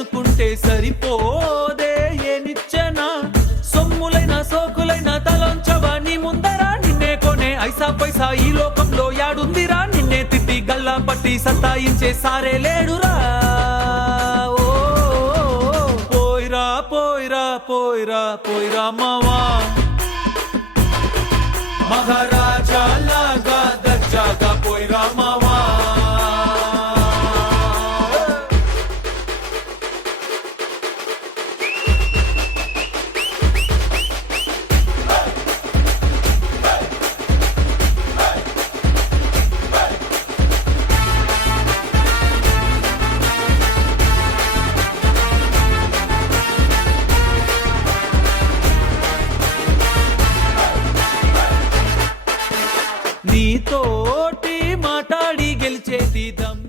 అనుకుంటే సరిపోదే ఏ నిచ్చెన సొమ్ములైన సోకులైన తలంచవా నీ ముందరా నిన్నే కొనే ఐసా పైసా ఈ లోకంలో యాడుందిరా నిన్నే తిట్టి గల్లా పట్టి సత్తాయించే సారే లేడురా ఓ పోయిరా పోయిరా పోయిరా పోయిరా మావా మహారాజా లాగా దర్జాగా పోయిరా మావా నీతోటి మాట్లాడి గెలిచేది దమ్